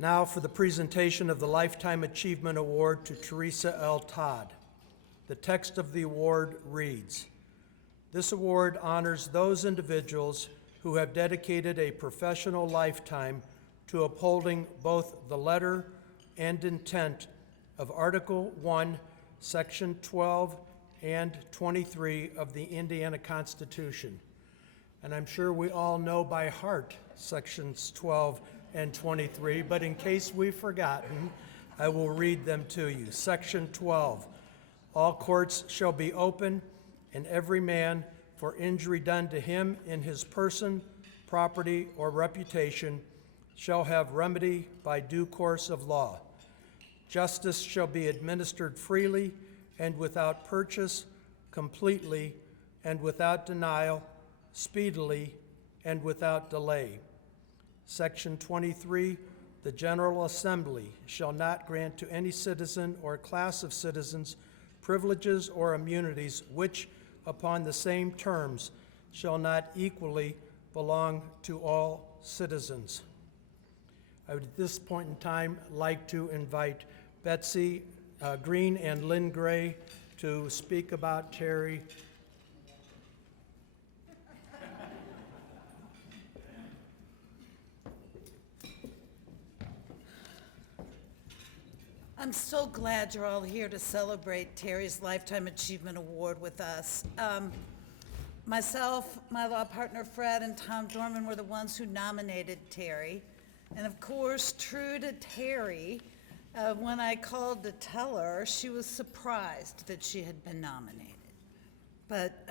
Now for the presentation of the Lifetime Achievement Award to Teresa L. Todd. The text of the award reads, "This award honors those individuals who have dedicated a professional lifetime to upholding both the letter and intent of Article 1, Section 12 and 23 of the Indiana Constitution." And I'm sure we all know by heart Sections 12 and 23, but in case we've forgotten, I will read them to you. Section 12, all courts shall be open, and every man for injury done to him in his person, property, or reputation shall have remedy by due course of law. Justice shall be administered freely and without purchase, completely, and without denial, speedily, and without delay. Section 23, the General Assembly shall not grant to any citizen or class of citizens privileges or immunities which, upon the same terms, shall not equally belong to all citizens. I would at this point in time like to invite Betsy Green and Lynn Gray to speak about Terry. I'm so glad you're all here to celebrate Terry's Lifetime Achievement Award with us. Myself, my law partner Fred, and Tom Dorman were the ones who nominated Terry. And of course, true to Terry, when I called to tell her, she was surprised that she had been nominated. But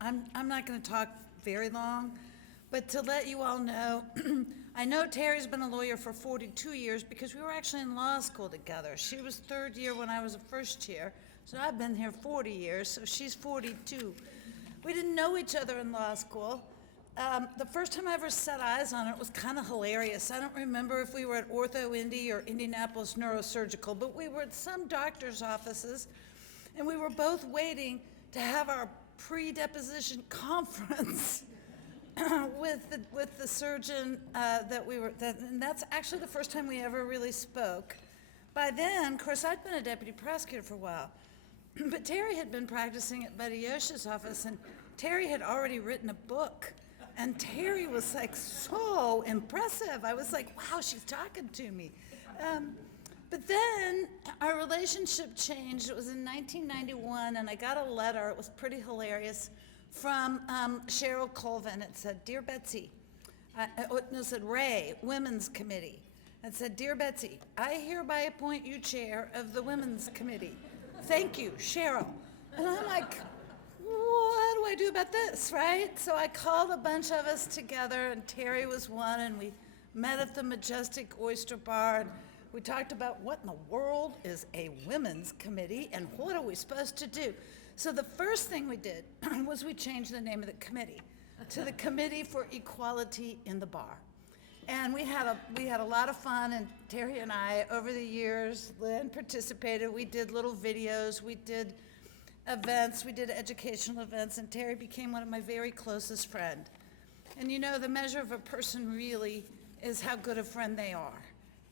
I'm not going to talk very long, but to let you all know, I know Terry's been a lawyer for 42 years because we were actually in law school together. She was third year when I was a first year, so I've been here 40 years, so she's 42. We didn't know each other in law school. The first time I ever set eyes on her, it was kind of hilarious. I don't remember if we were at Ortho Indy or Indianapolis Neurosurgical, but we were at some doctor's offices, and we were both waiting to have our pre-deposition conference with the surgeon and that's actually the first time we ever really spoke. By then, of course, I'd been a deputy prosecutor for a while, but Terry had been practicing at Buddy Yosha's office, and Terry had already written a book, and Terry was like so impressive. I was like, wow, she's talking to me. But then our relationship changed. It was in 1991, and I got a letter. It was pretty hilarious. From Cheryl Colvin. It said, "Dear Betsy," it said Ray, Women's Committee. It said, "Dear Betsy, I hereby appoint you chair of the Women's Committee. Thank you, Cheryl." And I'm like, what do I do about this, right? So I called a bunch of us together, and Terry was one, and we met at the Majestic Oyster Bar, and we talked about what in the world is a women's committee, and what are we supposed to do? So the first thing we did was we changed the name of the committee to the Committee for Equality in the Bar. And we had a lot of fun, and Terry and I, over the years, Lynn participated. We did little videos, we did events, we did educational events, and Terry became one of my very closest friends. And you know, the measure of a person really is how good a friend they are.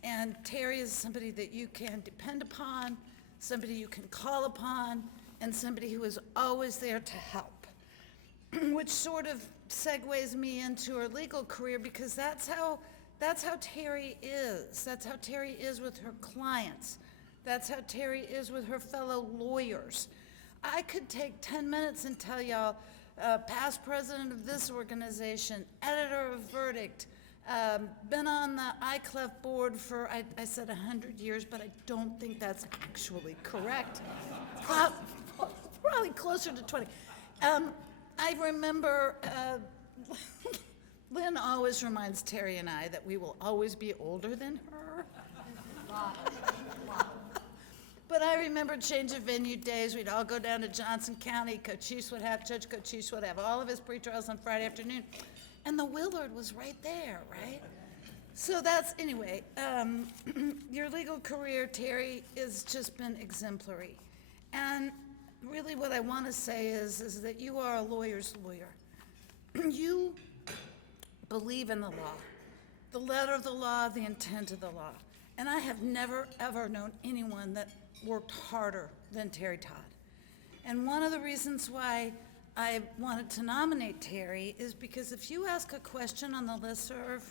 And Terry is somebody that you can depend upon, somebody you can call upon, and somebody who is always there to help, which sort of segues me into her legal career, because that's how Terry is. That's how Terry is with her clients. That's how Terry is with her fellow lawyers. I could take 10 minutes and tell y'all, past president of this organization, editor of Verdict, been on the ITLA board for, I said 100 years, but I don't think that's actually correct. Probably closer to 20. I remember Lynn always reminds Terry and I that we will always be older than her. But I remember change of venue days. We'd all go down to Johnson County. Judge Cochise would have all of his pretrials on Friday afternoon. And the Willard was right there, right? So that's, anyway, your legal career, Terry, has just been exemplary. And really what I want to say is that you are a lawyer's lawyer. You believe in the law, the letter of the law, the intent of the law. And I have never, ever known anyone that worked harder than Terry Todd. And one of the reasons why I wanted to nominate Terry is because if you ask a question on the listserv,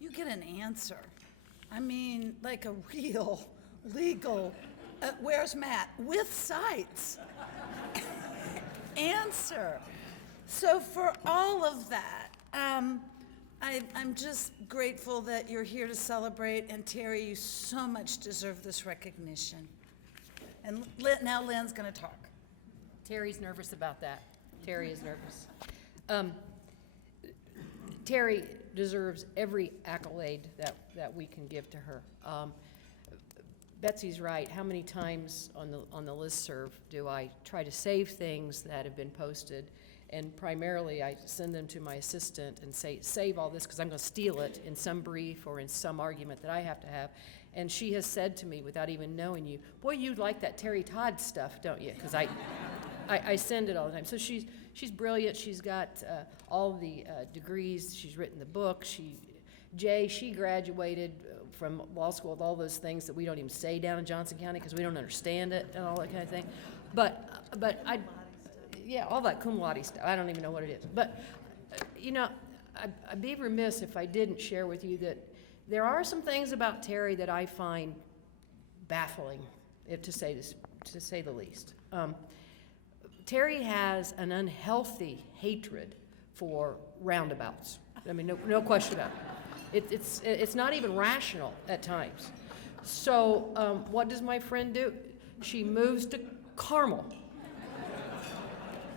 you get an answer. I mean, like a real, legal, where's Matt? With cites. Answer. So for all of that, I'm just grateful that you're here to celebrate, and Terry, you so much deserve this recognition. And now Lynn's gonna talk. Terry's nervous about that. Terry is nervous. Terry deserves every accolade that we can give to her. Betsy's right. How many times on the listserv do I try to save things that have been posted? And primarily, I send them to my assistant and say, save all this because I'm going to steal it in some brief or in some argument that I have to have. And she has said to me, without even knowing you, boy, you like that Terry Todd stuff, don't you? Because I send it all the time. So she's brilliant. She's got all the degrees. She's written the book. She graduated from law school with all those things that we don't even say down in Johnson County because we don't understand it and all that kind of thing. But yeah, all that cum laude stuff. I don't even know what it is. But, I'd be remiss if I didn't share with you that there are some things about Terry that I find baffling, to say the least. Terry has an unhealthy hatred for roundabouts. I mean, no question about it. It's not even rational at times. So what does my friend do? She moves to Carmel.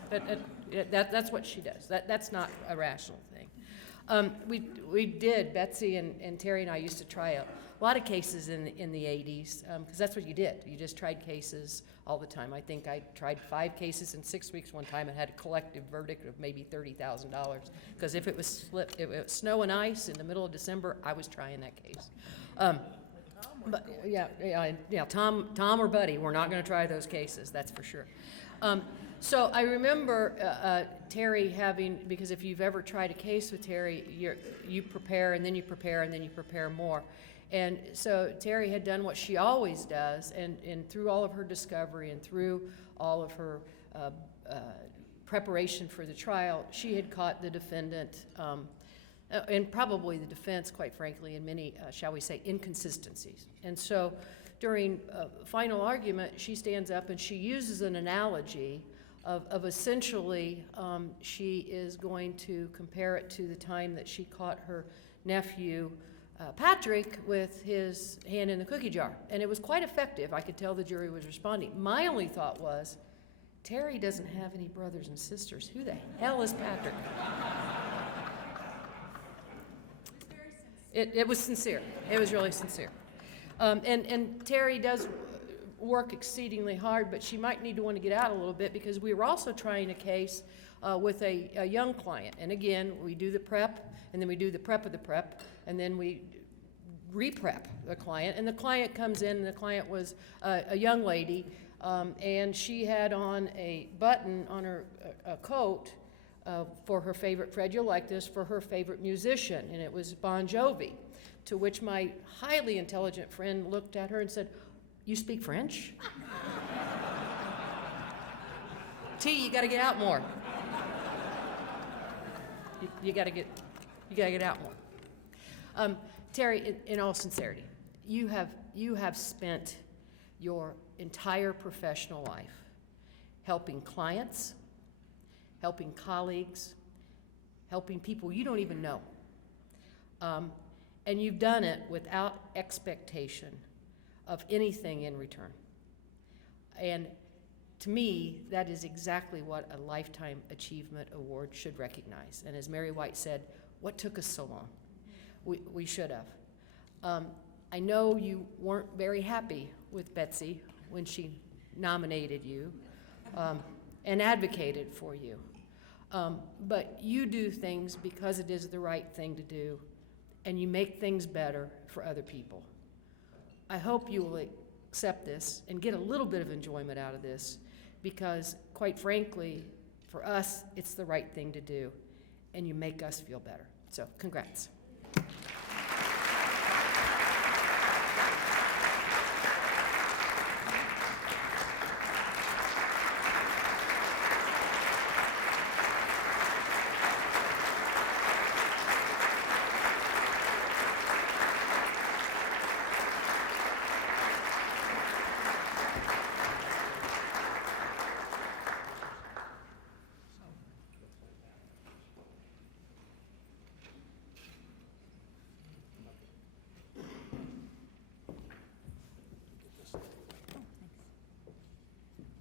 That's what she does. That's not a rational thing. We did, Betsy and Terry and I used to try a lot of cases in the 80s, because that's what you did. You just tried cases all the time. I think I tried 5 cases in 6 weeks one time and had a collective verdict of maybe $30,000, because if it was snow and ice in the middle of December, I was trying that case. But yeah, Tom or Buddy, we're not going to try those cases, that's for sure. So I remember Terry having, because if you've ever tried a case with Terry, you prepare and then you prepare and then you prepare more. And so Terry had done what she always does, and through all of her discovery and through all of her preparation for the trial, she had caught the defendant, and probably the defense, quite frankly, in many, shall we say, inconsistencies. And so during final argument, she stands up and she uses an analogy of essentially she is going to compare it to the time that she caught her nephew Patrick with his hand in the cookie jar. And it was quite effective. I could tell the jury was responding. My only thought was, Terry doesn't have any brothers and sisters. Who the hell is Patrick? It was sincere. It was really sincere. And Terry does work exceedingly hard, but she might need to want to get out a little bit, because we were also trying a case with a young client. And again, we do the prep, and then we do the prep of the prep, and then we re-prep the client. And the client comes in, and the client was a young lady, and she had on a button on her coat for her favorite, Fred, you'll like this, for her favorite musician, and it was Bon Jovi. To which my highly intelligent friend looked at her and said, "You speak French?" T, you got to get out more. You got to get out more. Terry, in all sincerity, you have spent your entire professional life helping clients, helping colleagues, helping people you don't even know. And you've done it without expectation of anything in return. And to me, that is exactly what a Lifetime Achievement Award should recognize. And as Mary White said, what took us so long? We should have. I know you weren't very happy with Betsy when she nominated you and advocated for you. But you do things because it is the right thing to do, and you make things better for other people. I hope you will accept this and get a little bit of enjoyment out of this, because quite frankly, for us, it's the right thing to do, and you make us feel better. So, congrats.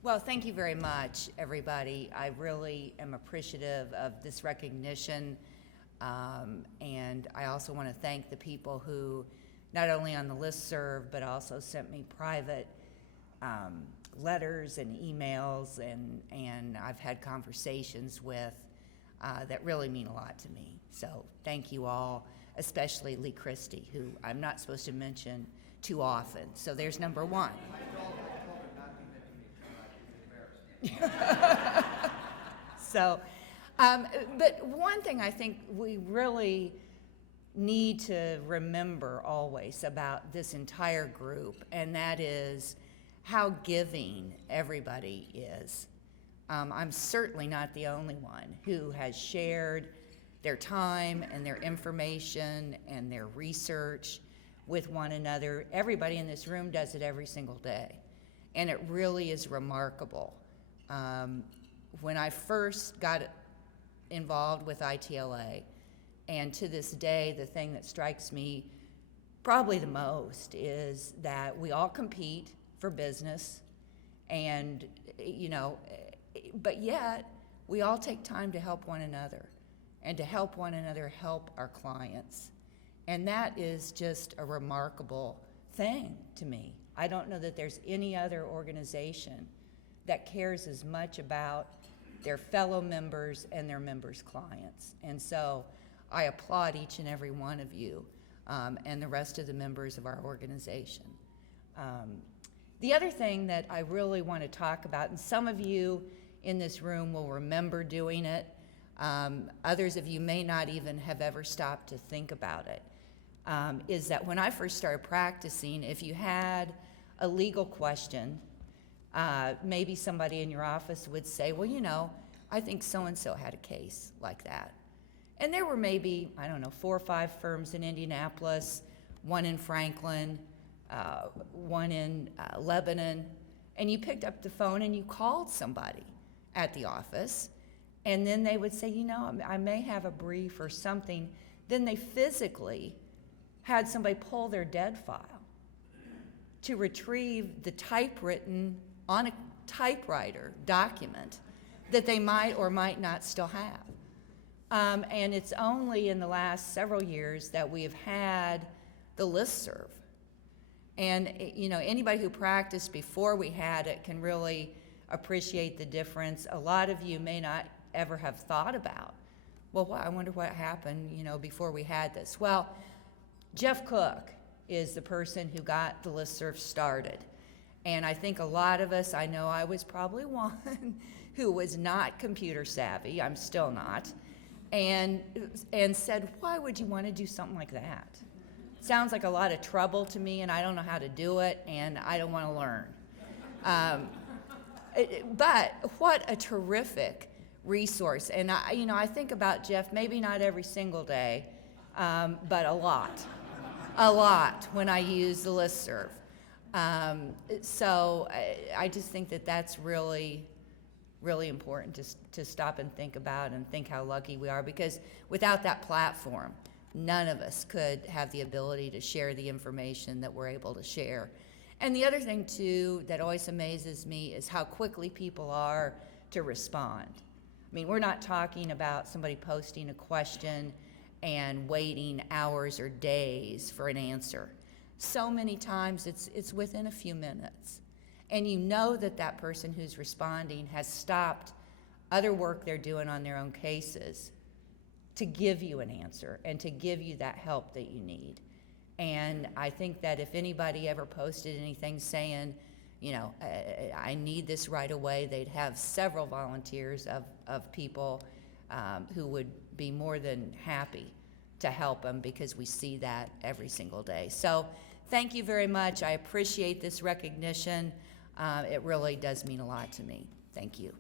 Well, thank you very much, everybody. I really am appreciative of this recognition. And I also want to thank the people who, not only on the listserv, but also sent me private letters and emails, and I've had conversations with that really mean a lot to me. So thank you all, especially Lee Christie, who I'm not supposed to mention too often. So there's number one. So, but one thing I think we really need to remember always about this entire group, and that is how giving everybody is. I'm certainly not the only one who has shared their time and their information and their research with one another. Everybody in this room does it every single day, and it really is remarkable. When I first got involved with ITLA, and to this day, the thing that strikes me probably the most is that we all compete for business, and, you know, but yet we all take time to help one another and to help one another help our clients. And that is just a remarkable thing to me. I don't know that there's any other organization that cares as much about their fellow members and their members' clients. And so I applaud each and every one of you and the rest of the members of our organization. The other thing that I really want to talk about, and some of you in this room will remember doing it, others of you may not even have ever stopped to think about it, is that when I first started practicing, if you had a legal question, maybe somebody in your office would say, well, you know, I think so-and-so had a case like that. And there were maybe, I don't know, 4 or 5 firms in Indianapolis, one in Franklin, one in Lebanon, and you picked up the phone and you called somebody at the office, and then they would say, you know, I may have a brief or something. Then they physically had somebody pull their dead file to retrieve the typewritten on a typewriter document that they might or might not still have. And it's only in the last several years that we have had the listserv. And, you know, anybody who practiced before we had it can really appreciate the difference. A lot of you may not ever have thought about, well, I wonder what happened, you know, before we had this. Well, Jeff Cook is the person who got the listserv started. And I think a lot of us, I know I was probably one, who was not computer savvy, I'm still not, and said, why would you want to do something like that? Sounds like a lot of trouble to me, and I don't know how to do it, and I don't want to learn. But what a terrific resource. And I think about Jeff, maybe not every single day, but a lot when I use the listserv. So I just think that that's really, really important to stop and think about and think how lucky we are, because without that platform, none of us could have the ability to share the information that we're able to share. And the other thing, too, that always amazes me is how quickly people are to respond. I mean, we're not talking about somebody posting a question and waiting hours or days for an answer. So many times it's within a few minutes. And you know that that person who's responding has stopped other work they're doing on their own cases to give you an answer and to give you that help that you need. And I think that if anybody ever posted anything saying, you know, I need this right away, they'd have several volunteers of people who would be more than happy to help them, because we see that every single day. So thank you very much. I appreciate this recognition. It really does mean a lot to me. Thank you.